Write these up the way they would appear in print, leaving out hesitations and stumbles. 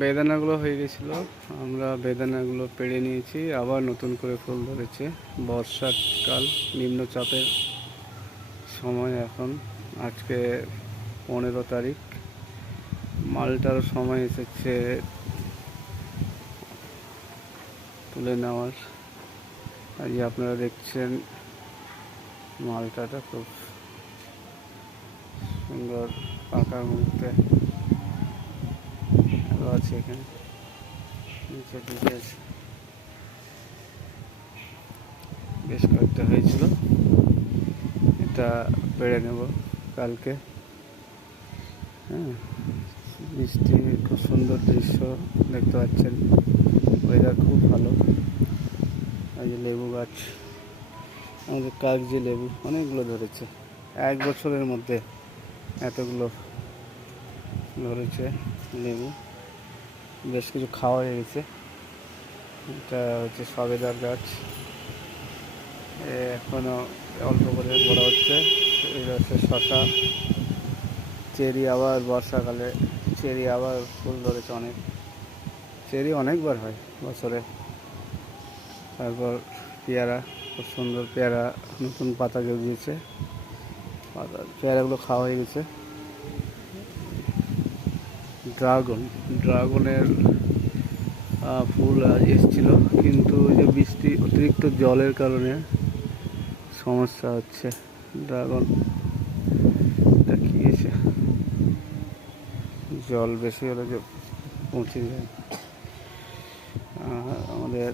বেদানাগুলো হয়ে গেছিলো, আমরা বেদানাগুলো পেড়ে নিয়েছি, আবার নতুন করে ফুল ধরেছে। বর্ষাকাল, নিম্নচাপের সময় এখন। আজকে 15 তারিখ। মালটার সময় এসেছে তুলে নেওয়ার। আজ আপনারা দেখছেন মালটাটা খুব সুন্দর পাকার মুহূর্তে আছে। এখানে নিচের দিকে আছে, বেশ কয়েকটা হয়েছিল। এটা পেড়ে নেব কালকে। হ্যাঁ, বৃষ্টি, খুব সুন্দর দৃশ্য দেখতে পাচ্ছেন। ওয়েদার খুব ভালো। এই যে লেবু গাছ, আমাদের কাগজি লেবু অনেকগুলো ধরেছে। 1 বছরের মধ্যে এতগুলো ধরেছে লেবু। বেশ কিছু খাওয়া হয়ে গেছে। এটা হচ্ছে সবেদার গাছ, এখনও অল্প করে বড় হচ্ছে। এটা হচ্ছে শশা। চেরি, আবার বর্ষাকালে চেরি আবার ফুল ধরেছে অনেক। চেরি অনেকবার হয় বছরে। তারপর পেয়ারা, খুব সুন্দর পেয়ারা, নতুন পাতা গজিয়েছে। পেয়ারাগুলো খাওয়া হয়ে গেছে। ড্রাগনের ফুল এসেছিল, কিন্তু ওই যে বৃষ্টি, অতিরিক্ত জলের কারণে সমস্যা হচ্ছে। ড্রাগনটা কি এসে জল বেশি হলে যে পৌঁছে যায়। আমাদের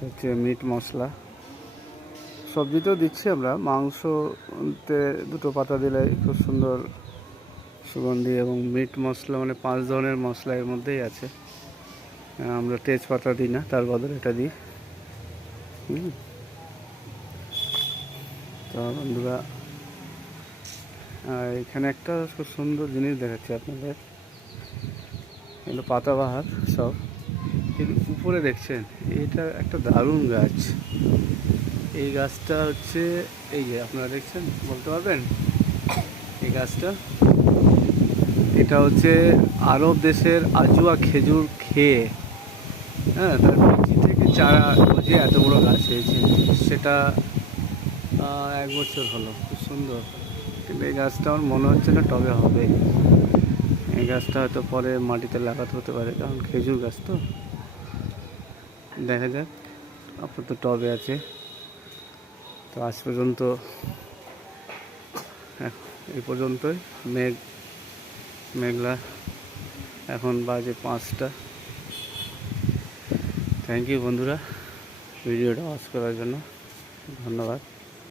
হচ্ছে মিট মশলা, সবজিতেও দিচ্ছি আমরা। মাংসতে 2টো পাতা দিলে খুব সুন্দর সুগন্ধি। এবং মিট মশলা মানে 5 ধরনের মশলা এর মধ্যেই আছে। আমরা তেজপাতা দিই না, তার বদলে এটা দিই। তো বন্ধুরা, এখানে একটা খুব সুন্দর জিনিস দেখাচ্ছি আপনাদের। এগুলো পাতাবাহার সব, কিন্তু উপরে দেখছেন এটা একটা দারুণ গাছ। এই গাছটা হচ্ছে, এই যে আপনারা দেখছেন, বলতে পারবেন এই গাছটা? এটা হচ্ছে আরব দেশের আজুয়া খেজুর খেয়ে, হ্যাঁ, তার বীজ থেকে চারা গজিয়ে এত বড় গাছ হয়েছে। সেটা 1 বছর হলো। খুব সুন্দর, কিন্তু এই গাছটা আমার মনে হচ্ছে না টবে হবে। এই গাছটা হয়তো পরে মাটিতে লাগাতে হতে পারে, কারণ খেজুর গাছ তো। দেখা যাক, আপাতত টবে আছে। তো আজ পর্যন্ত এই পর্যন্তই। মেঘলা, এখন বাজে 5টা। থ্যাংক ইউ বন্ধুরা, ভিডিওটা ওয়াচ করার জন্য ধন্যবাদ।